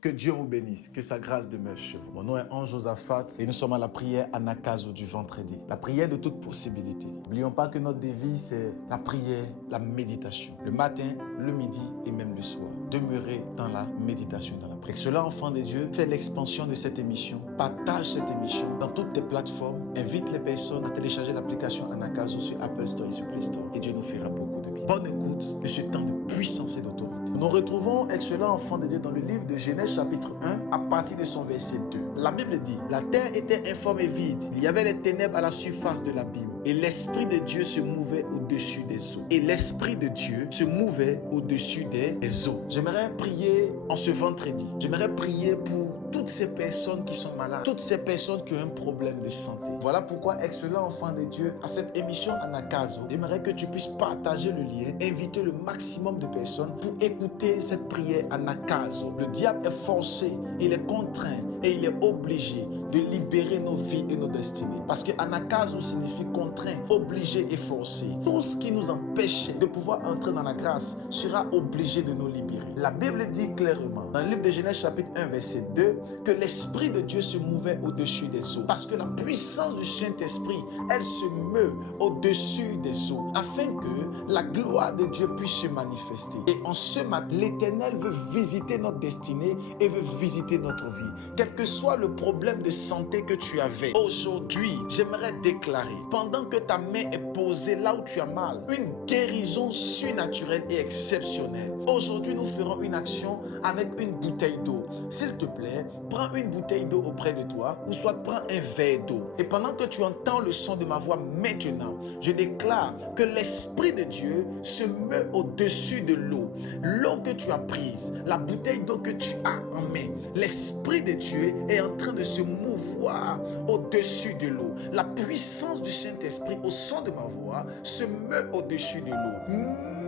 Que Dieu vous bénisse, que sa grâce demeure chez vous. Mon nom est Ange Josaphat et nous sommes à la prière Anakazo du vendredi. La prière de toute possibilité. N'oublions pas que notre devise c'est la prière, la méditation. Le matin, le midi et même le soir. Demeurer dans la méditation, dans la prière. Cela, enfant de Dieu, fais l'expansion de cette émission. Partage cette émission dans toutes tes plateformes. Invite les personnes à télécharger l'application Anakazo sur Apple Store et sur Play Store. Et Dieu nous fera beaucoup de bien. Bonne écoute de ce temps de puissance et d'autorité. Nous nous retrouvons, excellent enfant de Dieu, dans le livre de Genèse chapitre 1 à partir de son verset 2. La Bible dit, la terre était informe et vide. Il y avait les ténèbres à la surface de l'abîme. Et l'Esprit de Dieu se mouvait au-dessus des eaux. Et l'Esprit de Dieu se mouvait au-dessus des eaux. J'aimerais prier en ce vendredi. J'aimerais prier pour toutes ces personnes qui sont malades, toutes ces personnes qui ont un problème de santé. Voilà pourquoi, excellent enfant de Dieu, à cette émission Anakazo, j'aimerais que tu puisses partager le lien, inviter le maximum de personnes pour écouter cette prière Anakazo. Le diable est forcé, il est contraint et il est obligé de libérer nos vies et nos destinées. Parce que Anakazo signifie contraint, obligé et forcé. Tout ce qui nous empêchait de pouvoir entrer dans la grâce sera obligé de nous libérer. La Bible dit clairement, dans le livre de Genèse chapitre 1 verset 2, que l'Esprit de Dieu se mouvait au-dessus des eaux. Parce que la puissance du Saint-Esprit, elle se meut au-dessus des eaux, afin que la gloire de Dieu puisse se manifester. Et en ce matin, l'Éternel veut visiter notre destinée et veut visiter notre vie. Quel que soit le problème de santé que tu avais, aujourd'hui, j'aimerais déclarer, pendant que ta main est posée là où tu as mal, une guérison surnaturelle et exceptionnelle. Aujourd'hui, nous ferons une action avec une bouteille d'eau. S'il te plaît, prends une bouteille d'eau auprès de toi ou soit prends un verre d'eau. Et pendant que tu entends le son de ma voix maintenant, je déclare que l'Esprit de Dieu se met au-dessus de l'eau. L'eau que tu as prise, la bouteille d'eau que tu as en main, l'Esprit de Dieu est en train de se mouvoir au-dessus de l'eau. La puissance du Saint-Esprit au son de ma voix se met au-dessus de l'eau.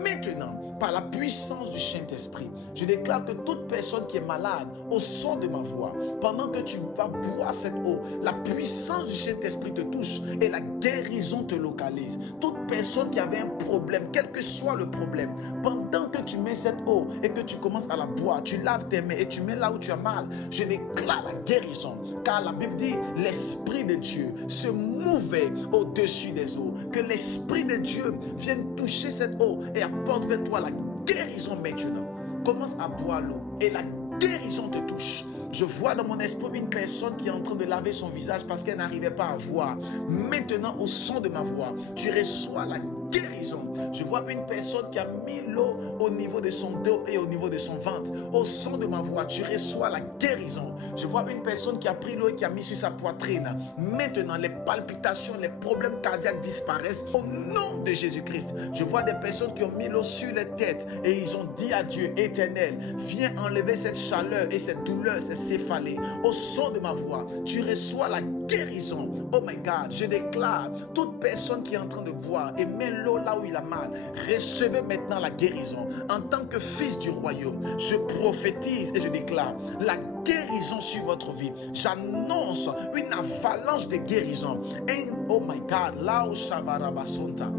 Maintenant, par la puissance du Saint-Esprit, je déclare que toute personne qui est malade, au son de ma voix, pendant que tu vas boire cette eau, la puissance du Saint-Esprit te touche et la guérison te localise. Toute personne qui avait un problème, quel que soit le problème, pendant que tu mets cette eau et que tu commences à la boire, tu laves tes mains et tu mets là où tu as mal, je déclare la guérison. Car la Bible dit, l'Esprit de Dieu se mouvait au-dessus des eaux. Que l'Esprit de Dieu vienne toucher cette eau et apporte vers toi la guérison maintenant. Commence à boire l'eau et la guérison te touche. Je vois dans mon esprit une personne qui est en train de laver son visage parce qu'elle n'arrivait pas à voir. Maintenant, au son de ma voix, tu reçois la guérison. Je vois une personne qui a mis l'eau au niveau de son dos et au niveau de son ventre. Au son de ma voix, tu reçois la guérison. Je vois une personne qui a pris l'eau et qui a mis sur sa poitrine. Maintenant, les palpitations, les problèmes cardiaques disparaissent au nom de Jésus-Christ. Je vois des personnes qui ont mis l'eau sur les têtes et ils ont dit à Dieu éternel, viens enlever cette chaleur et cette douleur, ces céphalées. Au son de ma voix, tu reçois la guérison. Oh my God, je déclare, toute personne qui est en train de boire et met l'eau là où il a mal, recevez maintenant la guérison. En tant que fils du royaume, je prophétise et je déclare la guérison sur votre vie. J'annonce une avalanche de guérison. Et oh my God, là où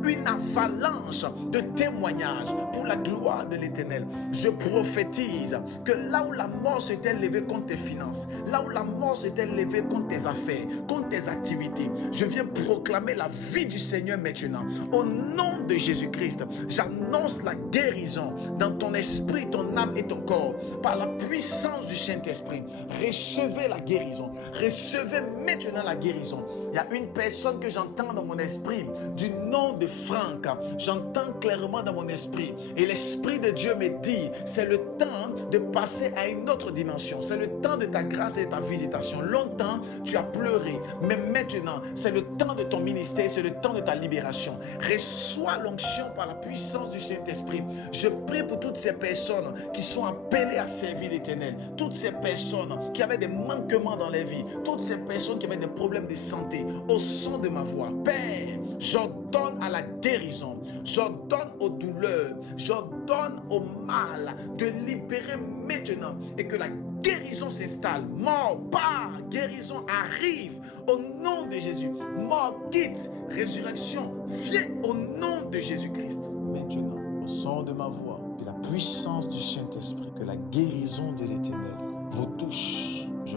une avalanche de témoignages pour la gloire de l'Éternel. Je prophétise que là où la mort s'était levée contre tes finances, là où la mort s'était levée contre tes affaires, contre tes activités, je viens proclamer la vie du Seigneur maintenant. Au nom de Jésus-Christ, j'annonce la guérison dans ton esprit, ton âme et ton corps par la puissance du Saint-Esprit. Recevez la guérison. Recevez maintenant la guérison. Il y a une personne que j'entends dans mon esprit du nom de Franck. J'entends clairement dans mon esprit et l'Esprit de Dieu me dit, c'est le temps de passer à une autre dimension. C'est le temps de ta grâce et de ta visitation. Longtemps, tu as pleuré, mais maintenant, c'est le temps de ton ministère, c'est le temps de ta libération. Reçois l'onction par la puissance du Saint-Esprit. Je prie pour toutes ces personnes qui sont appelées à servir l'Éternel. Toutes ces personnes qui avaient des manquements dans leur vie. Toutes ces personnes qui avaient des problèmes de santé. Au son de ma voix, Père, j'ordonne à la guérison, j'ordonne aux douleurs, j'ordonne au mal de libérer maintenant et que la guérison s'installe. Mort part, guérison arrive au nom de Jésus. Mort quitte, résurrection vient au nom de Jésus-Christ. Maintenant, au son de ma voix et la puissance du Saint-Esprit, que la guérison de l'Éternel vous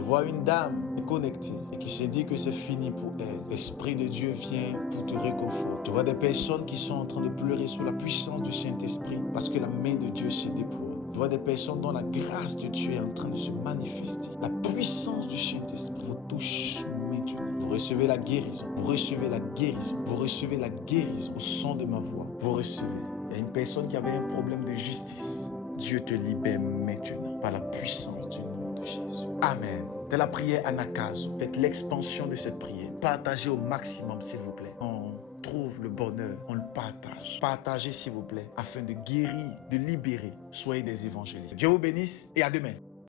vois une dame connectée et qui se dit que c'est fini pour elle. L'Esprit de Dieu vient pour te réconforter. Tu vois des personnes qui sont en train de pleurer sous la puissance du Saint-Esprit parce que la main de Dieu se déploie. Tu vois des personnes dont la grâce de Dieu est en train de se manifester. La puissance du Saint-Esprit vous touche maintenant. Vous recevez la guérison. Vous recevez la guérison. Vous recevez la guérison au son de ma voix. Vous recevez. Il y a une personne qui avait un problème de justice. Dieu te libère maintenant par la puissance du nom de Jésus. Amen. De la prière Anakazo. Faites l'expansion de cette prière. Partagez au maximum, s'il vous plaît. On trouve le bonheur, on le partage. Partagez, s'il vous plaît, afin de guérir, de libérer. Soyez des évangélistes. Dieu vous bénisse et à demain.